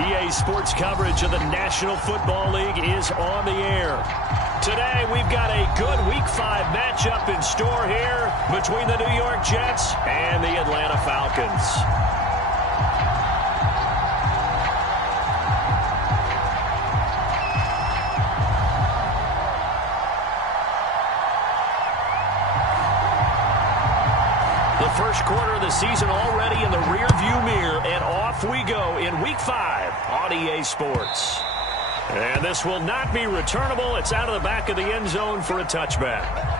EA Sports coverage of the National Football League is on the air. Today, we've got a good Week 5 matchup in store here between the New York Jets and the Atlanta Falcons. The first quarter of the season already in the rearview mirror, and off we go in Week 5 on EA Sports. And this will not be returnable. It's out of the back of the end zone for a touchback.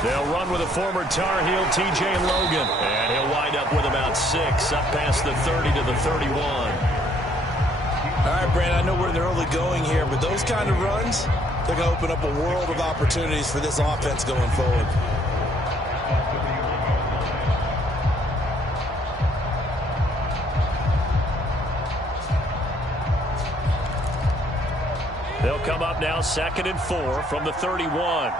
They'll run with a former Tar Heel, TJ Logan. And he'll wind up with about 6, up past the 30 to the 31. All right, Brandon, I know we're in the early going here, but those kind of runs, they're going to open up a world of opportunities for this offense going forward. They'll come up now 2nd and 4 from the 31.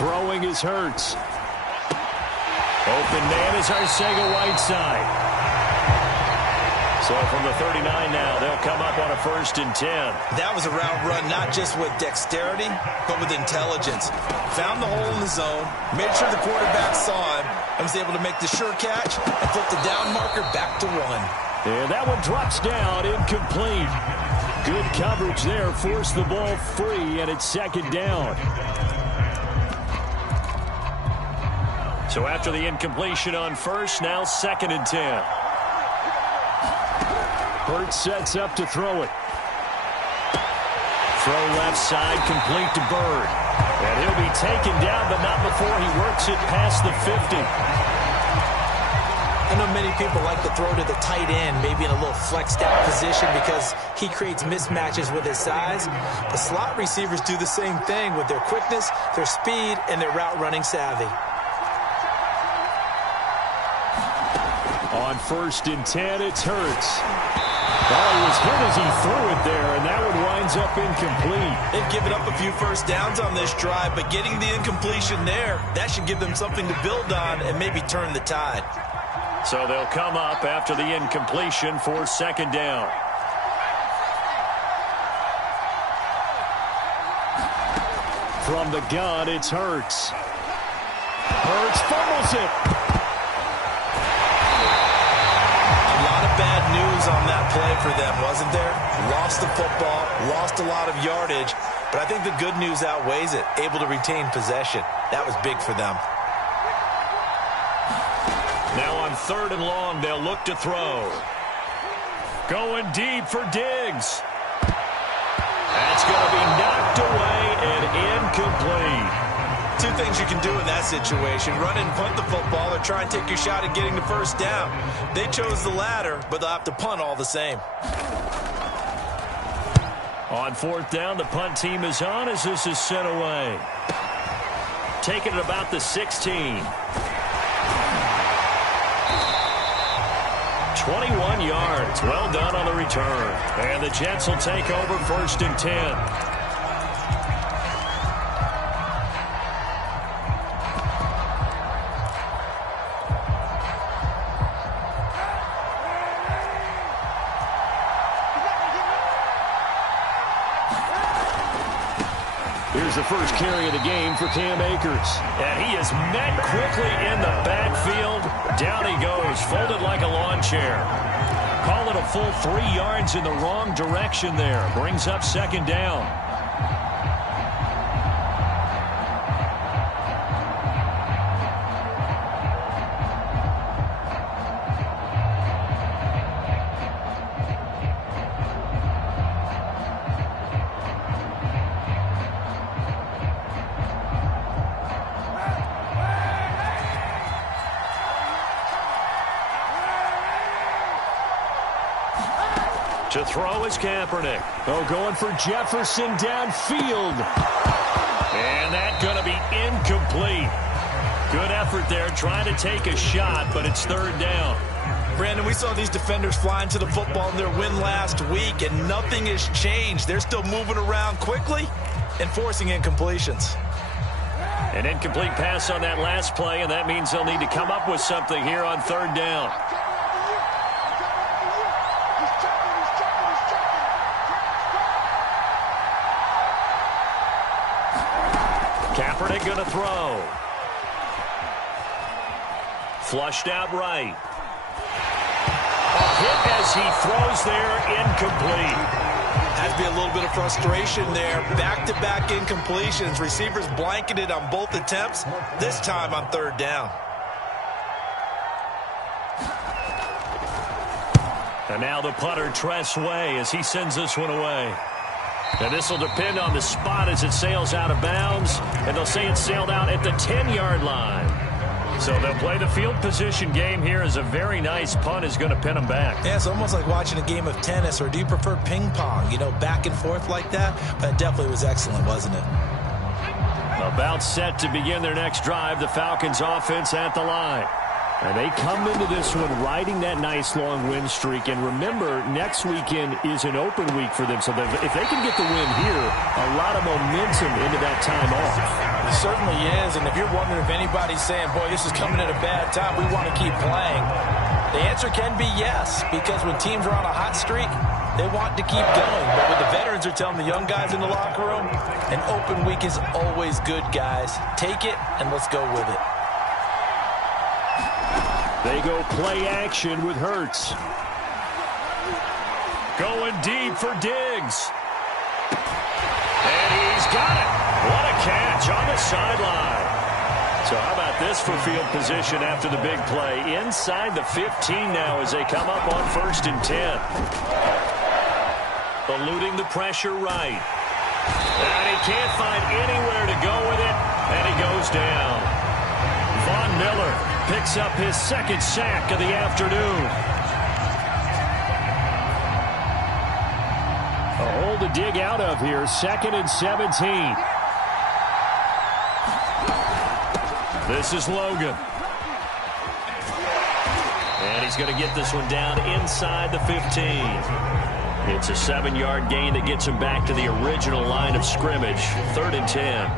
Throwing is Hurts. Open man is Arcega-Whiteside. So from the 39 now, they'll come up on a 1st and 10. That was a route run not just with dexterity, but with intelligence. Found the hole in the zone, made sure the quarterback saw him, and was able to make the sure catch and flip the down marker back to 1. And that one drops down, incomplete. Good coverage there, forced the ball free, and it's 2nd down. So after the incompletion on 1st, now 2nd and 10. Hurts sets up to throw it. Throw left side, complete to Bird. And he'll be taken down, but not before he works it past the 50. I know many people like to throw to the tight end, maybe in a little flexed out position because he creates mismatches with his size. The slot receivers do the same thing with their quickness, their speed, and their route running savvy. On 1st and 10, it's Hurts. Well, he was hit as he threw it there, and that one winds up incomplete. They've given up a few first downs on this drive, but getting the incompletion there, that should give them something to build on and maybe turn the tide. So they'll come up after the incompletion for 2nd down. From the gun, it's Hurts. Hurts fumbles it. Bad news on that play for them, wasn't there? Lost the football, lost a lot of yardage, but I think the good news outweighs it. Able to retain possession. That was big for them. Now on 3rd and long, they'll look to throw. Going deep for Diggs. That's going to be knocked away and incomplete. Two things you can do in that situation: run and punt the football, or try and take your shot at getting the 1st down. They chose the latter, but they'll have to punt all the same. On 4th down, the punt team is on as this is sent away. Taking it about the 16. 21 yards. Well done on the return. And the Jets will take over 1st and 10. Here's the first carry of the game for Cam Akers. And he is met quickly in the backfield. Down he goes, folded like a lawn chair. Call it a full 3 yards in the wrong direction there. Brings up 2nd down. To throw is Kaepernick. Oh, going for Jefferson downfield. And that's going to be incomplete. Good effort there trying to take a shot, but it's third down. Brandon, we saw these defenders flying to the football in their win last week, and nothing has changed. They're still moving around quickly and forcing incompletions. An incomplete pass on that last play, and that means they'll need to come up with something here on third down. Kaepernick going to throw. Flushed out right. A hit as he throws there, incomplete. Has to be a little bit of frustration there. Back-to-back incompletions. Receivers blanketed on both attempts, this time on third down. And now the punter, Tress Way, as he sends this one away. And this will depend on the spot as it sails out of bounds. And they'll say it sailed out at the 10-yard line. So they'll play the field position game here as a very nice punt is going to pin them back. Yeah, it's almost like watching a game of tennis, or do you prefer ping pong? You know, back and forth like that? But it definitely was excellent, wasn't it? About set to begin their next drive, the Falcons offense at the line. And they come into this one riding that nice long win streak. And remember, next weekend is an open week for them. So if they can get the win here, a lot of momentum into that time off. It certainly is. And if you're wondering if anybody's saying, boy, this is coming at a bad time, we want to keep playing, the answer can be yes. Because when teams are on a hot streak, they want to keep going. But what the veterans are telling the young guys in the locker room, an open week is always good, guys. Take it and let's go with it. They go play action with Hurts. Going deep for Diggs. And he's got it. What a catch on the sideline. So how about this for field position after the big play? Inside the 15 now as they come up on 1st and 10. Eluding the pressure right. And he can't find anywhere to go with it. And he goes down. Von Miller picks up his second sack of the afternoon. A hole to dig out of here. 2nd and 17. This is Logan. And he's going to get this one down inside the 15. It's a 7-yard gain that gets him back to the original line of scrimmage. 3rd and 10.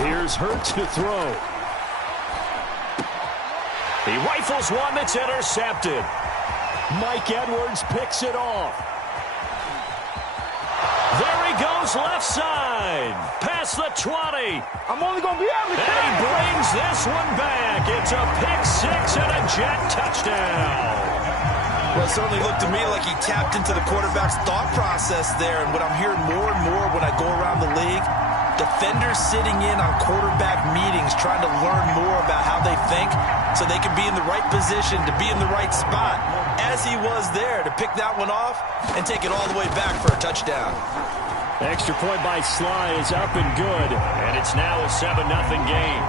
Here's Hurts to throw. He rifles one that's intercepted. Mike Edwards picks it off. There he goes left side. Past the 20. I'm only going to be able to And he brings this one back. It's a pick six and a jet touchdown. Well, it certainly looked to me like he tapped into the quarterback's thought process there. And what I'm hearing more and more when I go around the league, defenders sitting in on quarterback meetings trying to learn more about how they think so they can be in the right position to be in the right spot, as he was there to pick that one off and take it all the way back for a touchdown. Extra point by Sly is up and good, and it's now a 7-0 game.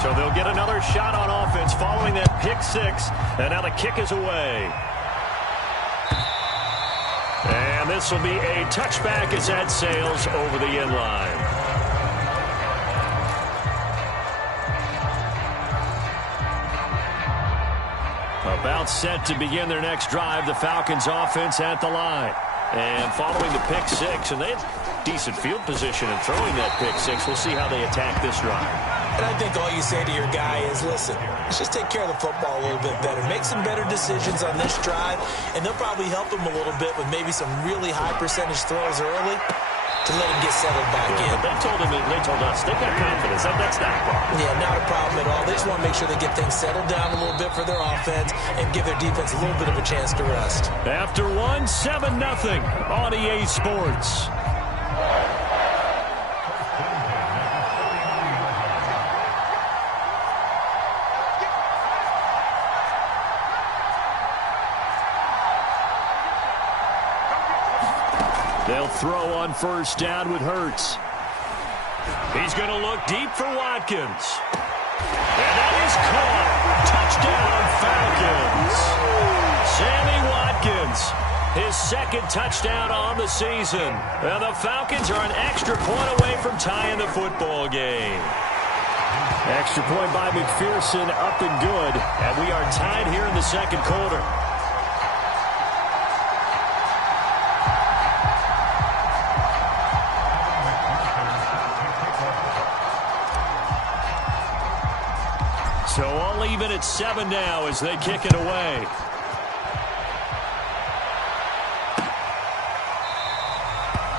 So they'll get another shot on offense following that pick six, and now the kick is away. And this will be a touchback as that sails over the end line. About set to begin their next drive, the Falcons offense at the line. And following the pick six, and they have decent field position in throwing that pick six. We'll see how they attack this drive. And I think all you say to your guy is, listen, let's just take care of the football a little bit better. Make some better decisions on this drive, and they'll probably help him a little bit with maybe some really high percentage throws early to let him get settled back in. But they told us they've got confidence. That's not a problem. Yeah, not a problem at all. They just want to make sure they get things settled down a little bit for their offense and give their defense a little bit of a chance to rest. After one, 7-0 on EA Sports. They'll throw on first down with Hurts. He's going to look deep for Watkins. And that is caught. Touchdown, Falcons. Sammy Watkins, his second touchdown on the season. And the Falcons are an extra point away from tying the football game. Extra point by McPherson, up and good. And we are tied here in the second quarter. So all even at 7 now as they kick it away.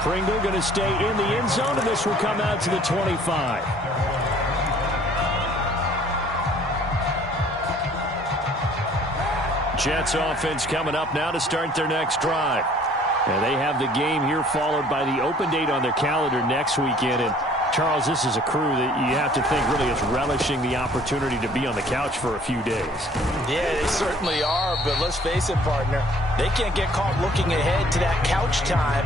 Pringle going to stay in the end zone, and this will come out to the 25. Jets offense coming up now to start their next drive. And they have the game here followed by the open date on their calendar next weekend. And Charles, this is a crew that you have to think really is relishing the opportunity to be on the couch for a few days. Yeah, they certainly are, but let's face it, partner. They can't get caught looking ahead to that couch time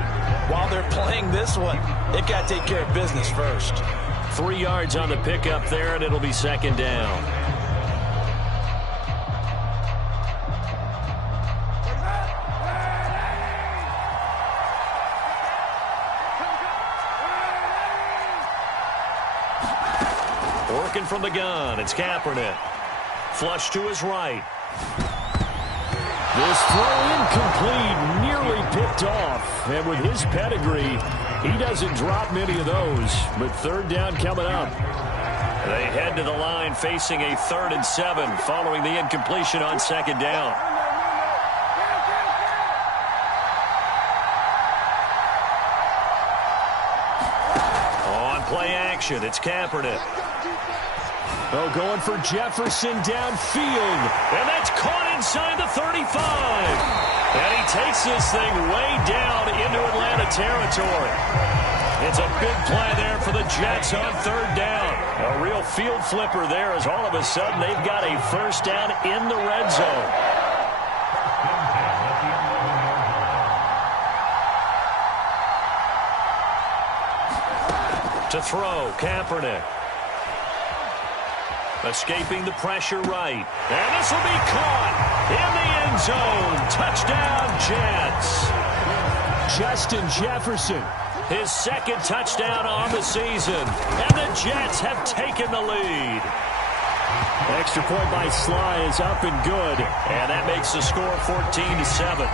while they're playing this one. They've got to take care of business first. 3 yards on the pickup there, and it'll be second down. Working from the gun, it's Kaepernick. Flush to his right. This throw incomplete, nearly picked off. And with his pedigree, he doesn't drop many of those. But third down coming up. They head to the line facing a 3rd and 7 following the incompletion on second down. On play action, it's Kaepernick. Oh, going for Jefferson downfield. And that's caught inside the 35. And he takes this thing way down into Atlanta territory. It's a big play there for the Jets on third down. A real field flipper there as all of a sudden they've got a first down in the red zone. To throw, Kaepernick. Escaping the pressure right. And this will be caught in the end zone. Touchdown, Jets. Justin Jefferson, his second touchdown on the season. And the Jets have taken the lead. Extra point by Sly is up and good. And that makes the score 14-7.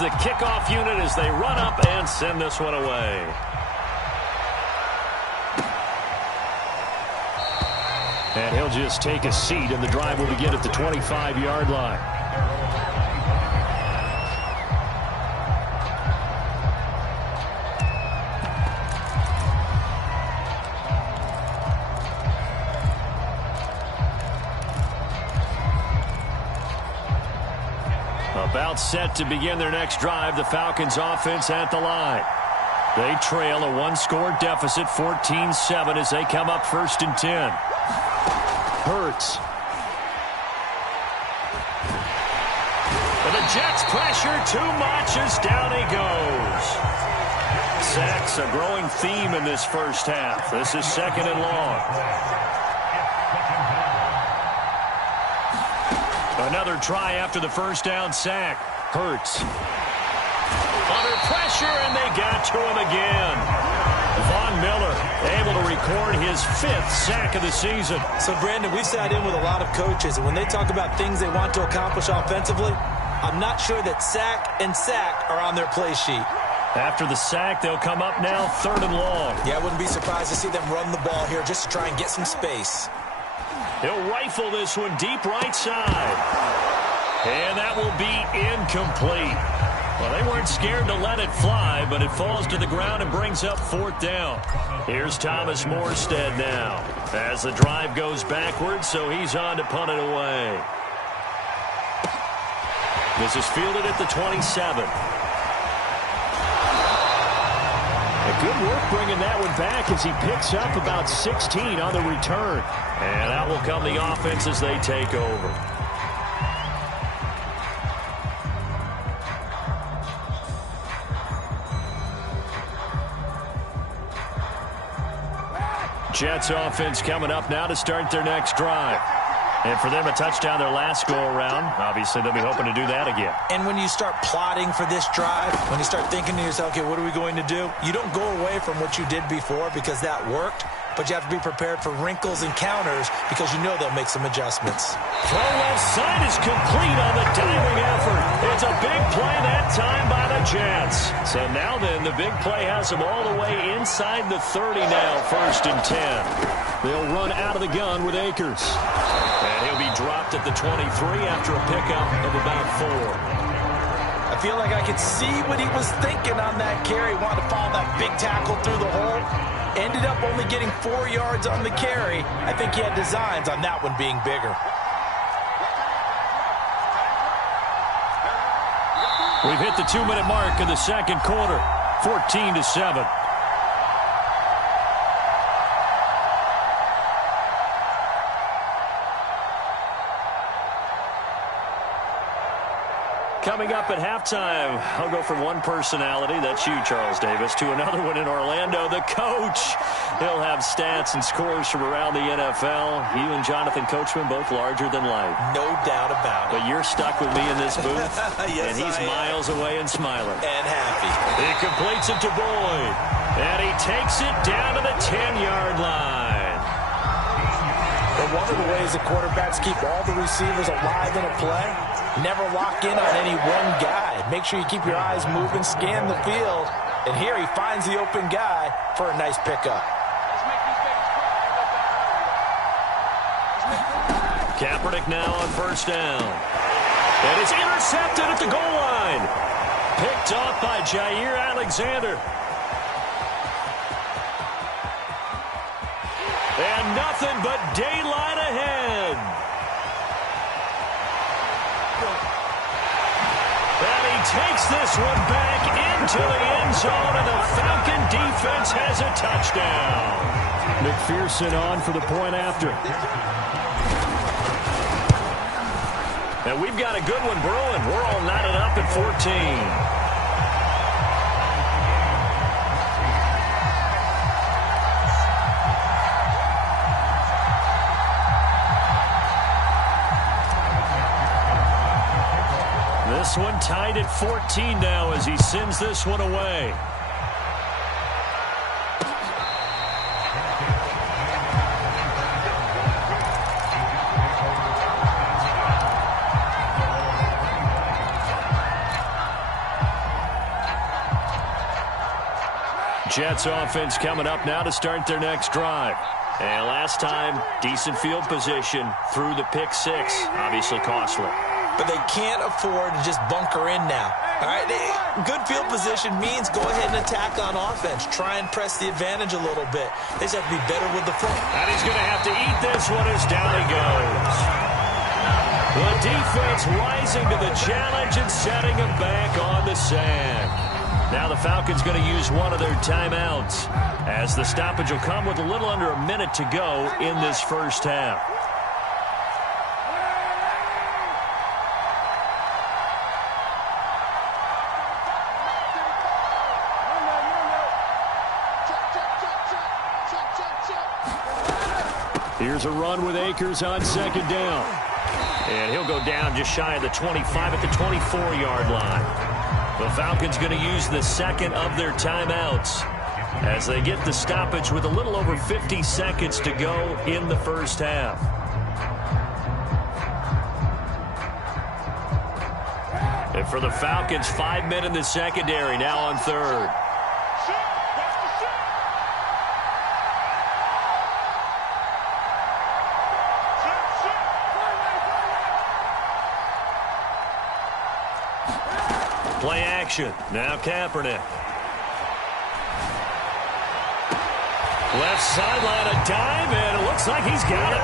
The kickoff unit as they run up and send this one away. And he'll just take a seat, and the drive will begin at the 25-yard line. About set to begin their next drive, the Falcons offense at the line. They trail a 1-score deficit, 14-7, as they come up 1st and 10. Hurts. And the Jets pressure too much as down he goes. Sacks a growing theme in this first half. This is 2nd and long. Another try after the first down sack. Hurts. Under pressure, and they got to him again. Von Miller able to record his 5th sack of the season. So, Brandon, we sat in with a lot of coaches, and when they talk about things they want to accomplish offensively, I'm not sure that sack and sack are on their play sheet. After the sack, they'll come up now 3rd and long. Yeah, I wouldn't be surprised to see them run the ball here just to try and get some space. He'll rifle this one deep right side. And that will be incomplete. Well, they weren't scared to let it fly, but it falls to the ground and brings up 4th down. Here's Thomas Morstead now as the drive goes backwards, so he's on to punt it away. This is fielded at the 27. Good work bringing that one back as he picks up about 16 on the return. And out will come the offense as they take over. Jets offense coming up now to start their next drive. And for them, a touchdown their last go-around. Obviously, they'll be hoping to do that again. And when you start plotting for this drive, when you start thinking to yourself, okay, what are we going to do? You don't go away from what you did before because that worked, but you have to be prepared for wrinkles and counters because you know they'll make some adjustments. Throw left side is complete on the diving effort. It's a big play that time by the Jets. So now then, the big play has them all the way inside the 30 now, 1st and 10. They'll run out of the gun with Akers. And he'll be dropped at the 23 after a pickup of about 4. I feel like I could see what he was thinking on that carry. Wanted to follow that big tackle through the hole. Ended up only getting 4 yards on the carry. I think he had designs on that one being bigger. We've hit the 2-minute mark in the second quarter. 14-7. Coming up at halftime, I'll go from one personality, that's you, Charles Davis, to another one in Orlando, the coach. He'll have stats and scores from around the NFL. You and Jonathan Coachman, both larger than life. No doubt about it. But you're stuck with me in this booth, yes, and he's miles away and smiling. And happy. He completes it to Boyd, and he takes it down to the 10-yard line. But one of the ways that quarterbacks keep all the receivers alive in a play, never lock in on any one guy. Make sure you keep your eyes moving, scan the field. And here he finds the open guy for a nice pickup. Kaepernick now on 1st down. And it's intercepted at the goal line. Picked off by Jair Alexander. And nothing but daylight ahead. And he takes this one back into the end zone, and the Falcon defense has a touchdown. McPherson on for the point after. And we've got a good one brewing. We're all knotted up at 14. This one tied at 14 now as he sends this one away. Jets offense coming up now to start their next drive. And last time, decent field position through the pick 6. Obviously costly. But they can't afford to just bunker in now. All right, good field position means go ahead and attack on offense. Try and press the advantage a little bit. They just have to be better with the foot. And he's going to have to eat this one as down he goes. The defense rising to the challenge and setting him back on the sack. Now the Falcons going to use one of their timeouts as the stoppage will come with a little under a minute to go in this first half. Here's a run with Akers on 2nd down. And he'll go down just shy of the 25 at the 24-yard line. The Falcons going to use the second of their timeouts as they get the stoppage with a little over 50 seconds to go in the first half. And for the Falcons, 5 men in the secondary now on 3rd. Play action. Now Kaepernick. Left sideline, a dive, and it looks like he's got it.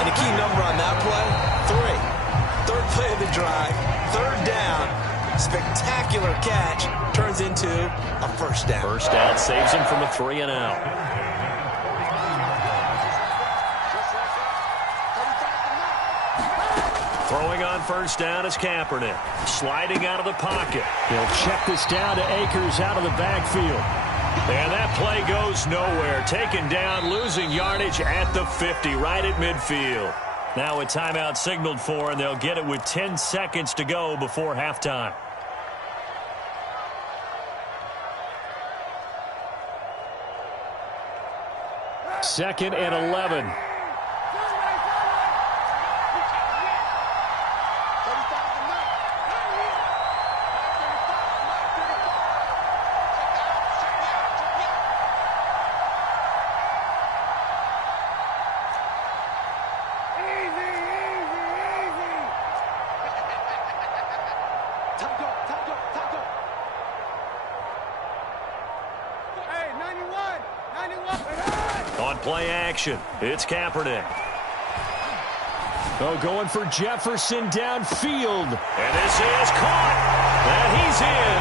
And the key number on that play, 3. 3rd play of the drive, 3rd down, Spectacular catch turns into a first down. First down saves him from a 3-and-out. Throwing on first down is Kaepernick. Sliding out of the pocket. He'll check this down to Akers out of the backfield. And that play goes nowhere. Taken down, losing yardage at the 50, right at midfield. Now a timeout signaled for, and they'll get it with 10 seconds to go before halftime. Second and 11. On play action, it's Kaepernick. Oh, going for Jefferson downfield. And this is caught. And he's in.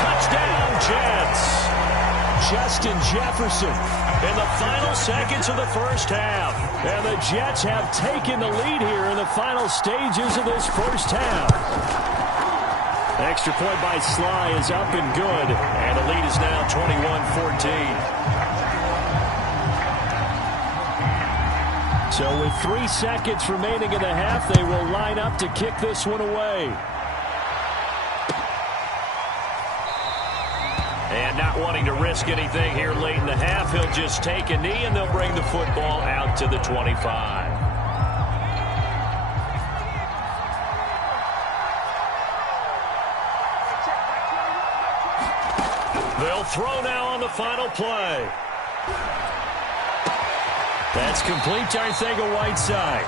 Touchdown, Jets. Justin Jefferson. In the final seconds of the first half. And the Jets have taken the lead here in the final stages of this first half. Extra point by Sly is up and good. And the lead is now 21-14. So with 3 seconds remaining in the half, they will line up to kick this one away. And not wanting to risk anything here late in the half, he'll just take a knee and they'll bring the football out to the 25. They'll throw now on the final play. That's complete to Arcega-Whiteside.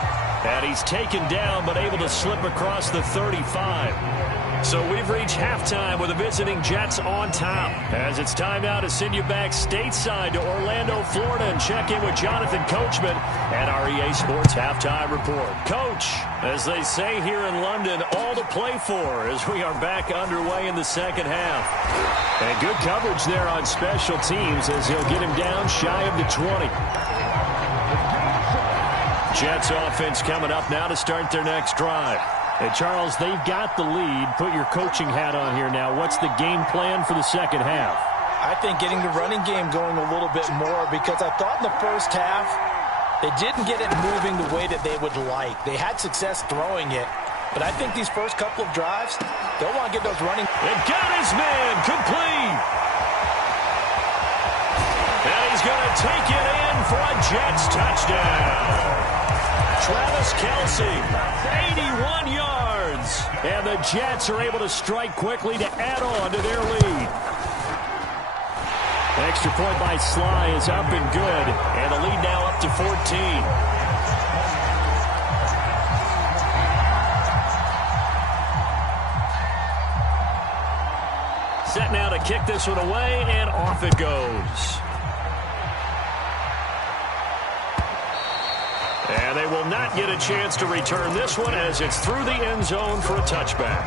And he's taken down but able to slip across the 35. So we've reached halftime with the visiting Jets on top. As it's time now to send you back stateside to Orlando, Florida, and check in with Jonathan Coachman and our EA Sports Halftime Report. Coach, as they say here in London, all to play for as we are back underway in the second half. And good coverage there on special teams as he'll get him down shy of the 20. Jets offense coming up now to start their next drive. And Charles, they've got the lead. Put your coaching hat on here now. What's the game plan for the second half? I think getting the running game going a little bit more, because I thought in the first half they didn't get it moving the way that they would like. They had success throwing it, but I think these first couple of drives, they'll want to get those running. And got his man complete. And he's going to take it in for a Jets touchdown. Travis Kelce, 81 yards. And the Jets are able to strike quickly to add on to their lead. Extra point by Sly is up and good. And the lead now up to 14. Set now to kick this one away, and off it goes. And they will not get a chance to return this one as it's through the end zone for a touchback.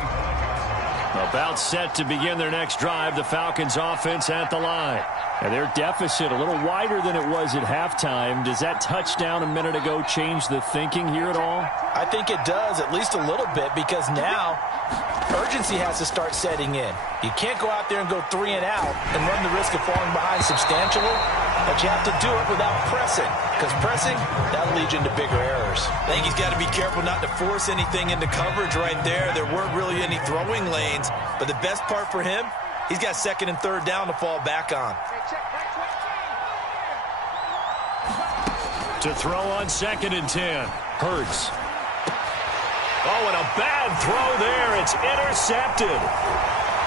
About set to begin their next drive, the Falcons offense at the line. And their deficit a little wider than it was at halftime. Does that touchdown a minute ago change the thinking here at all? I think it does, at least a little bit, because now urgency has to start setting in. You can't go out there and go 3 and out and run the risk of falling behind substantially, but you have to do it without pressing, because pressing, that'll lead you into bigger errors. I think he's got to be careful not to force anything into coverage right there. There weren't really any throwing lanes, but the best part for him, he's got second and third down to fall back on. To throw on 2nd and 10. Hurts. Oh, and a bad throw there. It's intercepted.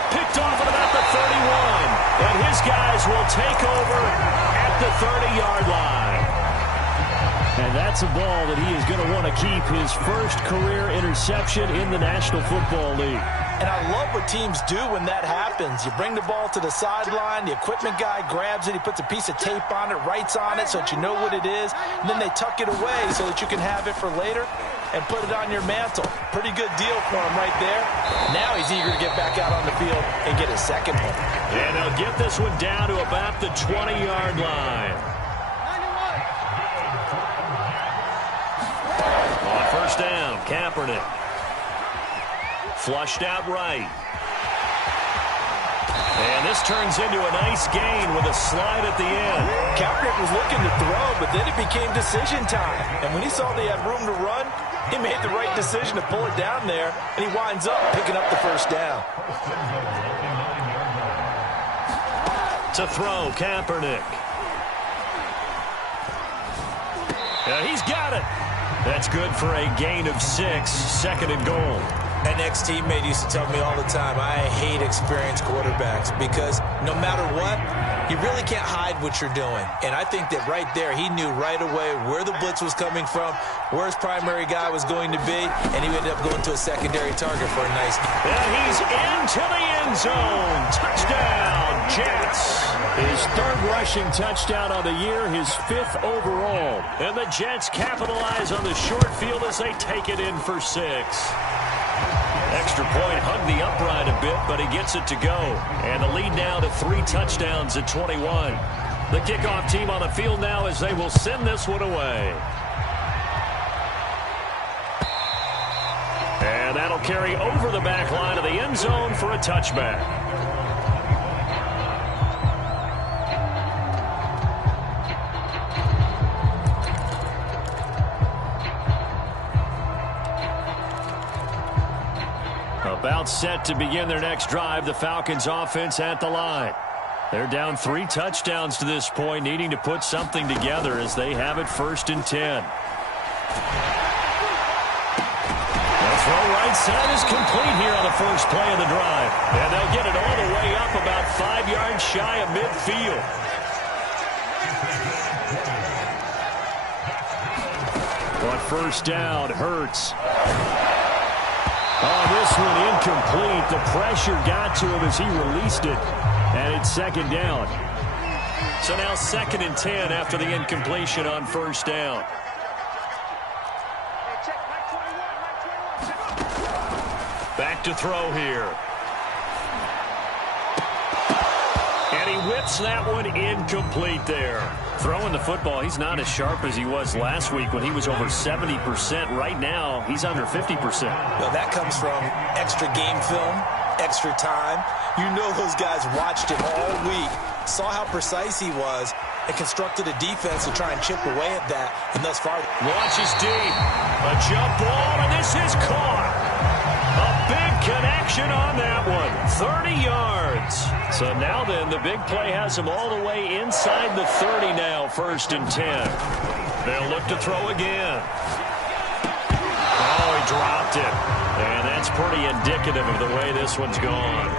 Picked off at about the 31. And his guys will take over at the 30-yard line. And that's a ball that he is going to want to keep, his first career interception in the National Football League. And I love what teams do when that happens. You bring the ball to the sideline, the equipment guy grabs it, he puts a piece of tape on it, writes on it so that you know what it is, and then they tuck it away so that you can have it for later. and put it on your mantle. Pretty good deal for him right there. Now he's eager to get back out on the field and get his second one. And they'll get this one down to about the 20-yard line. On first down, Kaepernick. Flushed out right. And this turns into a nice gain with a slide at the end. Kaepernick was looking to throw, but then it became decision time. And when he saw they had room to run, he made the right decision to pull it down there, and he winds up picking up the first down. To throw, Kaepernick. He's got it. That's good for a gain of 6, second and goal. An ex-teammate used to tell me all the time, I hate experienced quarterbacks because no matter what, you really can't hide what you're doing. And I think that right there, he knew right away where the blitz was coming from, where his primary guy was going to be, and he ended up going to a secondary target for a nice game. And he's into the end zone. Touchdown, Jets. His third rushing touchdown on the year, his 5th overall. And the Jets capitalize on the short field as they take it in for 6. Extra point hugged the upright a bit, but he gets it to go. And the lead now to 3 touchdowns at 21. The kickoff team on the field now as they will send this one away. And that'll carry over the back line of the end zone for a touchback. About set to begin their next drive, the Falcons offense at the line. They're down 3 touchdowns to this point, needing to put something together as they have it 1st and 10. The throw right side is complete here on the first play of the drive. And they'll get it all the way up about 5 yards shy of midfield. On first down, Hurts. Oh, this one incomplete. The pressure got to him as he released it. And it's 2nd down. So now 2nd and 10 after the incompletion on first down. Back to throw here. And he whips that one incomplete there. Throwing the football, he's not as sharp as he was last week when he was over 70%. Right now, he's under 50%. Well, that comes from extra game film, extra time. You know those guys watched him all week, saw how precise he was, and constructed a defense to try and chip away at that. And thus far, launches deep. A jump ball, and this is caught. A big connection on that one. 30 yards. So now then, the big play has him all the way inside the 30 now, 1st and 10. They'll look to throw again. Oh, he dropped it. And that's pretty indicative of the way this one's gone.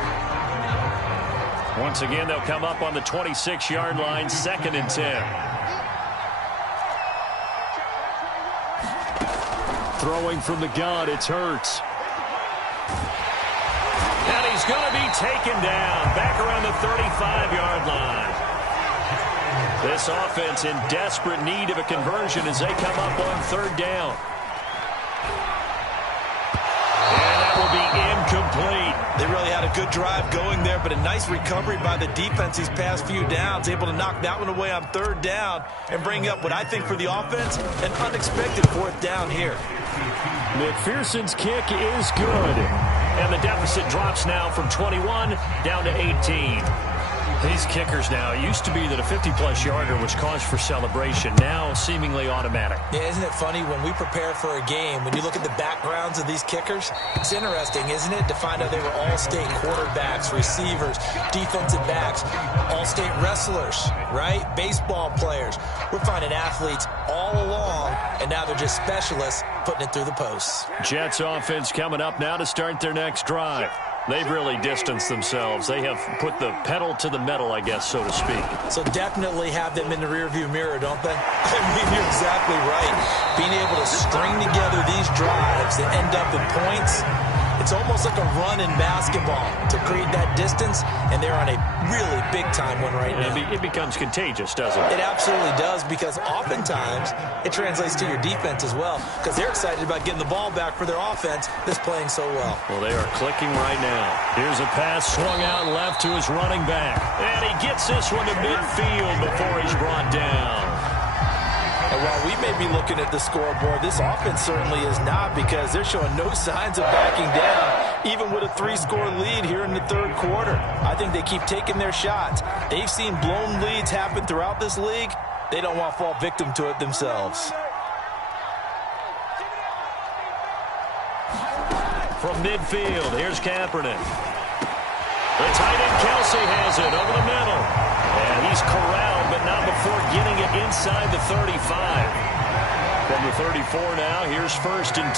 Once again, they'll come up on the 26-yard line, 2nd and 10. Throwing from the gun, it's Hurts. And he's going to be taken down back around the 35-yard line. This offense in desperate need of a conversion as they come up on 3rd down. And that will be incomplete. They really had a good drive going there, but a nice recovery by the defense these past few downs, able to knock that one away on 3rd down and bring up what I think for the offense, an unexpected 4th down here. McPherson's kick is good. And the deficit drops now from 21 down to 18. These kickers now, it used to be that a 50-plus yarder was cause for celebration. Now seemingly automatic. Yeah, isn't it funny when we prepare for a game, when you look at the backgrounds of these kickers, it's interesting, isn't it, to find out they were all-state quarterbacks, receivers, defensive backs, all-state wrestlers, right? Baseball players. We're finding athletes all along, and now they're just specialists putting it through the posts. Jets offense coming up now to start their next drive. They've really distanced themselves. They have put the pedal to the metal, I guess, so to speak. So definitely have them in the rearview mirror, don't they? I mean, you're exactly right. Being able to string together these drives that end up in points, It's almost like a run in basketball to create that distance, and they're on a really big-time one right now. It becomes contagious, doesn't it? It absolutely does, because oftentimes it translates to your defense as well, because they're excited about getting the ball back for their offense that's playing so well. Well, they are clicking right now. Here's a pass swung out left to his running back. And he gets this one to midfield before he's brought down. And while we may be looking at the scoreboard, this offense certainly is not, because they're showing no signs of backing down, even with a 3-score lead here in the third quarter. I think they keep taking their shots. They've seen blown leads happen throughout this league. They don't want to fall victim to it themselves. From midfield, here's Kaepernick. The tight end Kelsey has it over the middle. And he's corralled, but not before getting it inside the 35. From the 34 now, here's 1st and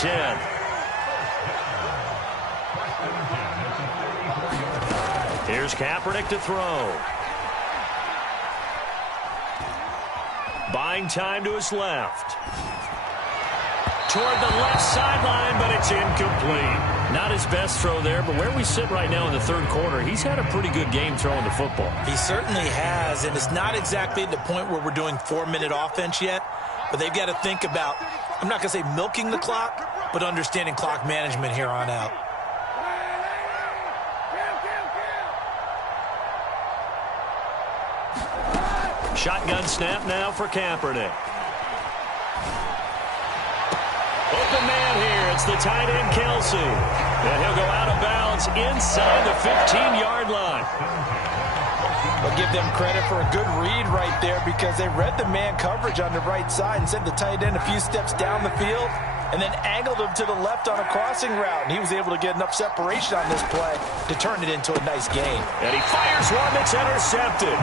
10. Here's Kaepernick to throw. Buying time to his left. Toward the left sideline, but it's incomplete. Not his best throw there, but where we sit right now in the third quarter, he's had a pretty good game throwing the football. He certainly has, and it's not exactly at the point where we're doing 4-minute offense yet, but they've got to think about, I'm not going to say milking the clock, but understanding clock management here on out. Shotgun snap now for Kaepernick. Open man here. It's the tight end Kelsey. And he'll go out of bounds inside the 15-yard line. I'll give them credit for a good read right there, because they read the man coverage on the right side and sent the tight end a few steps down the field and then angled him to the left on a crossing route. And he was able to get enough separation on this play to turn it into a nice gain. And he fires one that's intercepted.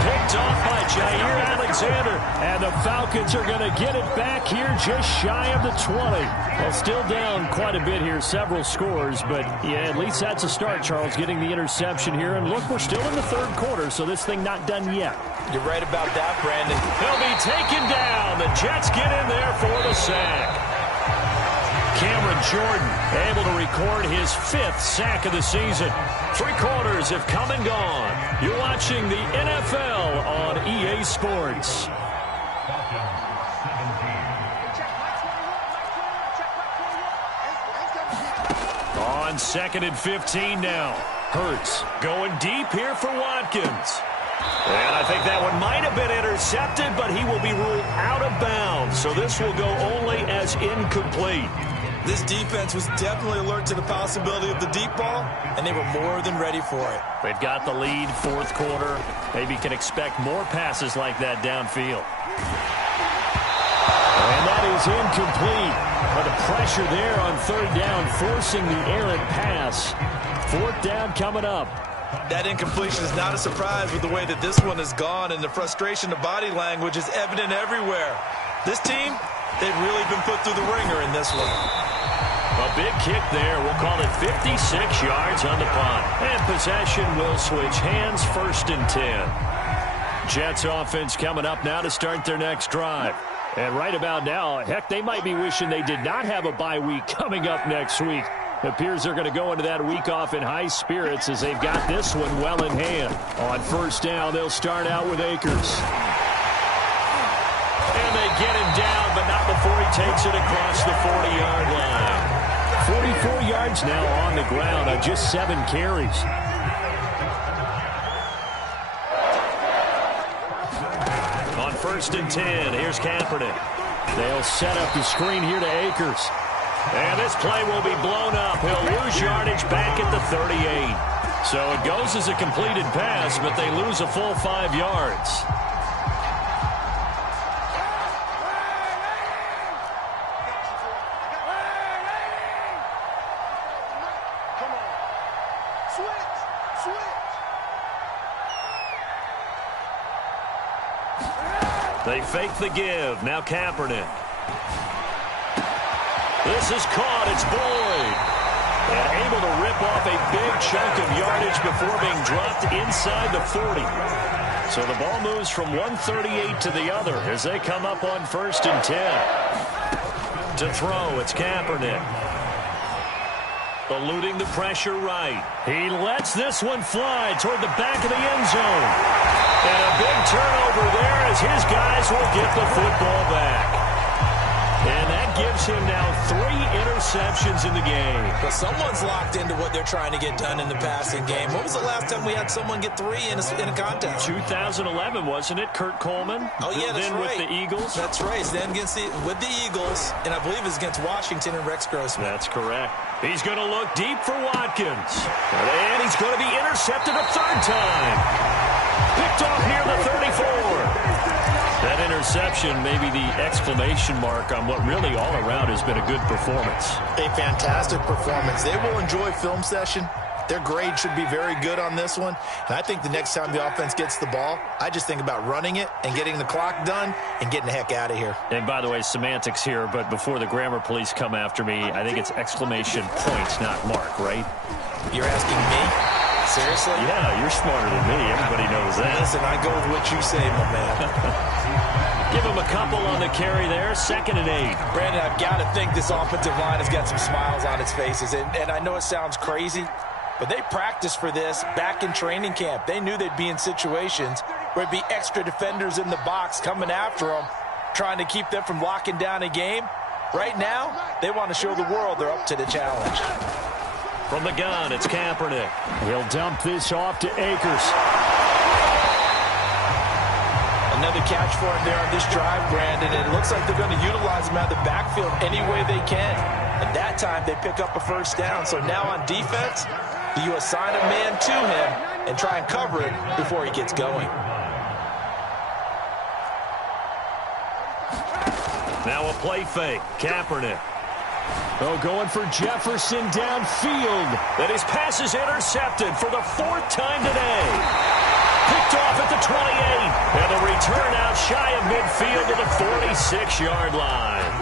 Picked off by Jair Alexander. And the Falcons are going to get it back here just shy of the 20. Well, still down quite a bit here, several scores. But, yeah, at least that's a start, Charles, getting the interception here. And, look, we're still in the third quarter, so this thing not done yet. You're right about that, Brandon. He'll be taken down. The Jets get in there for the sack. Cameron Jordan able to record his 5th sack of the season. 3 quarters have come and gone. You're watching the NFL on EA Sports. On 2nd and 15 now. Hurts going deep here for Watkins. And I think that one might have been intercepted, but he will be ruled out of bounds. So this will go only as incomplete. This defense was definitely alert to the possibility of the deep ball, and they were more than ready for it. They've got the lead, 4th quarter. Maybe can expect more passes like that downfield. And that is incomplete. But the pressure there on 3rd down, forcing the errant pass. 4th down coming up. That incompletion is not a surprise with the way that this one has gone, and the frustration, the body language is evident everywhere. This team, they've really been put through the ringer in this one. A big kick there. We'll call it 56 yards on the punt. And possession will switch hands, 1st and 10. Jets offense coming up now to start their next drive. And right about now, heck, they might be wishing they did not have a bye week coming up next week. It appears they're going to go into that week off in high spirits as they've got this one well in hand. On 1st down, they'll start out with Akers. And they get him down, but not before he takes it across the 40-yard line. 44 yards now on the ground on just 7 carries. On 1st and 10, here's Kaepernick. They'll set up the screen here to Akers. And this play will be blown up. He'll lose yardage back at the 38. So it goes as a completed pass, but they lose a full 5 yards. They fake the give. Now Kaepernick. This is caught. It's Boyd. And able to rip off a big chunk of yardage before being dropped inside the 40. So the ball moves from 138 to the other as they come up on 1st and 10. To throw, it's Kaepernick. Eluding the pressure right. He lets this one fly toward the back of the end zone. And a big turnover there as his guys will get the football back. And that gives him now 3 interceptions in the game. But someone's locked into what they're trying to get done in the passing game. When was the last time we had someone get 3 in a contest? 2011, wasn't it, Kurt Coleman? Oh, yeah, that's then right. with the Eagles? That's right. Then with the Eagles, and I believe it's against Washington and Rex Grossman. That's correct. He's going to look deep for Watkins. And he's going to be intercepted a 3rd time. Picked off near the 34. That interception may be the exclamation mark on what really all around has been a good performance. A fantastic performance. They will enjoy film session. Their grade should be very good on this one. And I think the next time the offense gets the ball, I just think about running it and getting the clock done and getting the heck out of here. And by the way, semantics here, but before the grammar police come after me, I think it's exclamation point, not mark, right? You're asking me? Seriously? Yeah, you're smarter than me. Everybody knows that. Listen, I go with what you say, my man. Give him a couple on the carry there. 2nd and 8. Brandon, I've got to think this offensive line has got some smiles on its faces. And I know it sounds crazy, but they practiced for this back in training camp. They knew they'd be in situations where it'd be extra defenders in the box coming after them, trying to keep them from locking down a game. Right now, they want to show the world they're up to the challenge. From the gun, it's Kaepernick. He'll dump this off to Akers. Another catch for him there on this drive, Brandon. And it looks like they're going to utilize him out of the backfield any way they can. At that time, they pick up a 1st down. So now on defense, you assign a man to him and try and cover it before he gets going. Now a play fake. Kaepernick. Oh, going for Jefferson downfield. And his pass is intercepted for the 4th time today. Picked off at the 28. And the return out shy of midfield to the 46-yard line.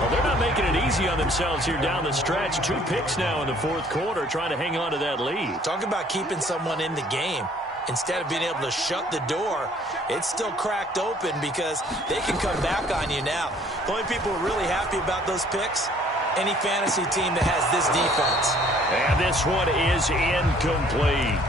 Well, they're not making it easy on themselves here down the stretch. 2 picks now in the 4th quarter, trying to hang on to that lead. Talk about keeping someone in the game. Instead of being able to shut the door, it's still cracked open because they can come back on you now. The only people who are really happy about those picks, any fantasy team that has this defense. And this one is incomplete.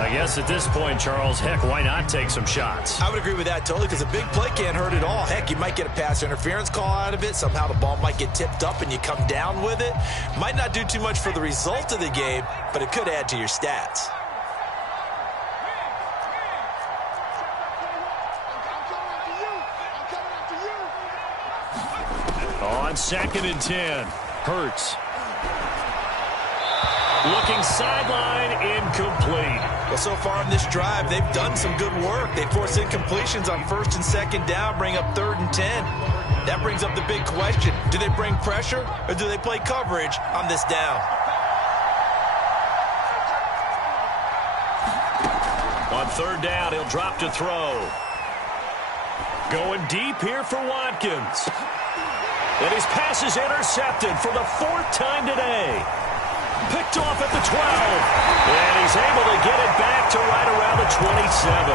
I guess at this point, Charles, heck, why not take some shots? I would agree with that totally because a big play can't hurt at all. Heck, you might get a pass interference call out of it. Somehow the ball might get tipped up and you come down with it. Might not do too much for the result of the game, but it could add to your stats. On 2nd and 10, Hurts. Looking sideline, incomplete. Well, so far in this drive, they've done some good work. They force incompletions on 1st and 2nd down, bring up 3rd and 10. That brings up the big question. Do they bring pressure or do they play coverage on this down? On 3rd down, he'll drop to throw. Going deep here for Watkins. And his pass is intercepted for the 4th time today. Picked off at the 12. And he's able to get it back to right around the 27.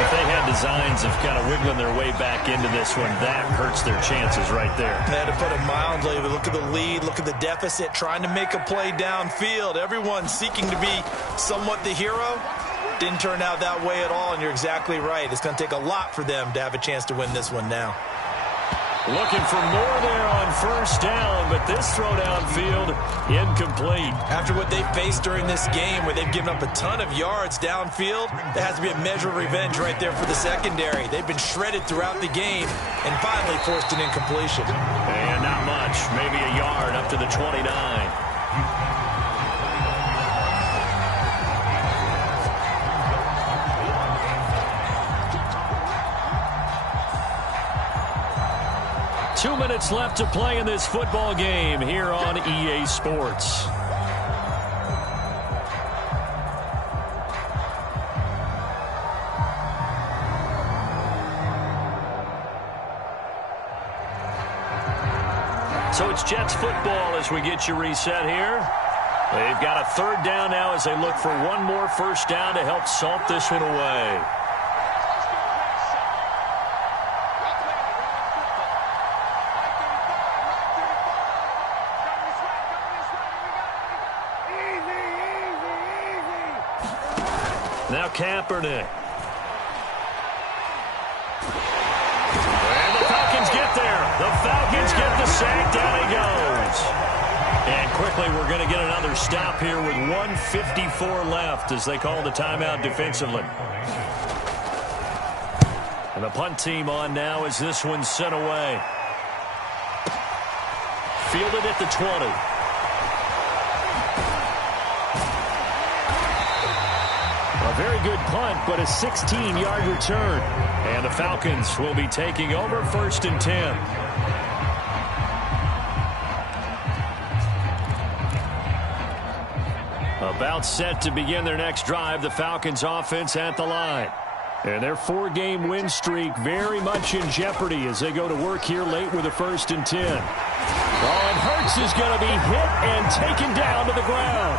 If they had designs of kind of wiggling their way back into this one, that hurts their chances right there. To put it mildly, look at the lead, look at the deficit, trying to make a play downfield. Everyone seeking to be somewhat the hero. Didn't turn out that way at all, and you're exactly right. It's going to take a lot for them to have a chance to win this one now. Looking for more there on 1st down, but this throw downfield, incomplete. After what they faced during this game, where they've given up a ton of yards downfield, there has to be a measure of revenge right there for the secondary. They've been shredded throughout the game and finally forced an incompletion. And not much, maybe a yard up to the 29. 2 minutes left to play in this football game here on EA Sports. So it's Jets football as we get you reset here. They've got a 3rd down now as they look for one more 1st down to help salt this one away. Now Kaepernick. And the Falcons get there. The Falcons get the sack. Down he goes. And quickly we're going to get another stop here with 1:54 left as they call the timeout defensively. And the punt team on now as this one's sent away. Fielded at the 20. A very good punt, but a 16-yard return. And the Falcons will be taking over 1st and 10. About set to begin their next drive, the Falcons offense at the line. And their 4-game win streak very much in jeopardy as they go to work here late with a 1st and 10. Oh, and Hurts is going to be hit and taken down to the ground.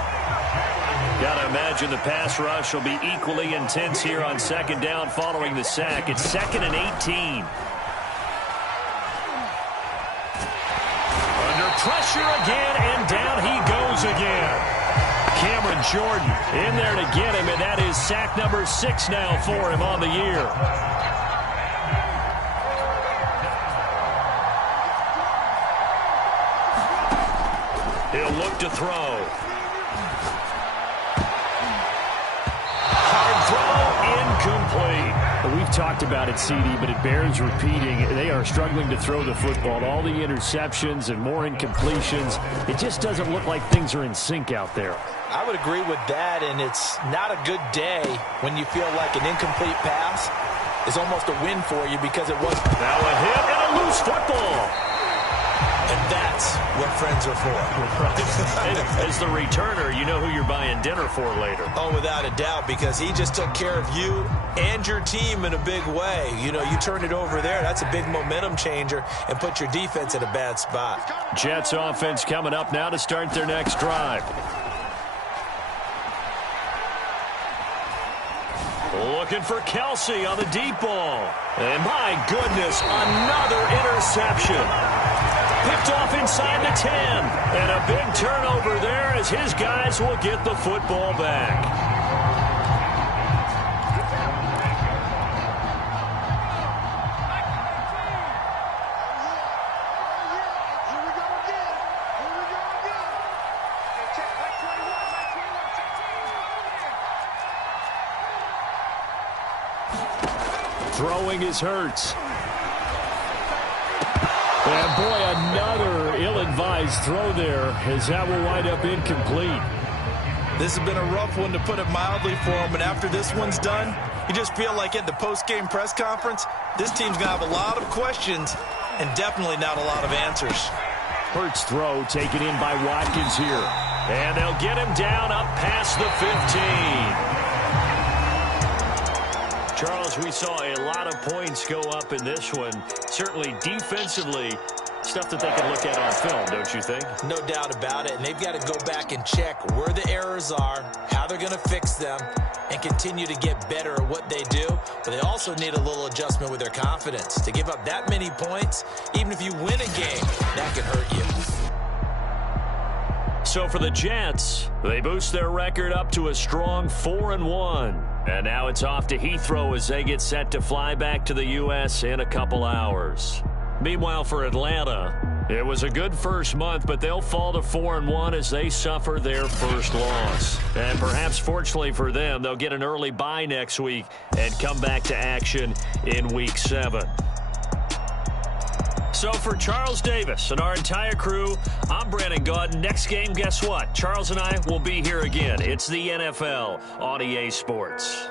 Got to imagine the pass rush will be equally intense here on 2nd down following the sack. It's 2nd and 18. Under pressure again, and down he goes again. Cameron Jordan in there to get him, and that is sack number 6 now for him on the year. He'll look to throw. Hard throw, incomplete. We've talked about it, CD, but it bears repeating. They are struggling to throw the football. All the interceptions and more incompletions. It just doesn't look like things are in sync out there. I would agree with that, and it's not a good day when you feel like an incomplete pass is almost a win for you because it was. Now a hit and a loose football. And that's what friends are for. As the returner, you know who you're buying dinner for later. Oh, without a doubt, because he just took care of you and your team in a big way. You know, you turn it over there, that's a big momentum changer and put your defense in a bad spot. Jets offense coming up now to start their next drive. Looking for Kelsey on the deep ball. And my goodness, another interception. Picked off inside the 10. And a big turnover there as his guys will get the football back. Throwing is Hurts. And boy, another ill-advised throw there as that will wind up incomplete. This has been a rough one, to put it mildly, for him. And after this one's done, you just feel like at the post-game press conference, this team's going to have a lot of questions and definitely not a lot of answers. Hurts throw taken in by Watkins here. And they'll get him down up past the 15. Charles, we saw a lot of points go up in this one. Certainly defensively, stuff that they can look at on film, don't you think? No doubt about it. And they've got to go back and check where the errors are, how they're going to fix them, and continue to get better at what they do. But they also need a little adjustment with their confidence. To give up that many points, even if you win a game, that can hurt you. So for the Jets, they boost their record up to a strong 4-1. And now it's off to Heathrow as they get set to fly back to the U.S. in a couple hours. Meanwhile, for Atlanta, it was a good first month, but they'll fall to 4-1 as they suffer their first loss. And perhaps fortunately for them, they'll get an early bye next week and come back to action in Week 7. So for Charles Davis and our entire crew, I'm Brandon Gaudin. Next game, guess what? Charles and I will be here again. It's the NFL on EA Sports.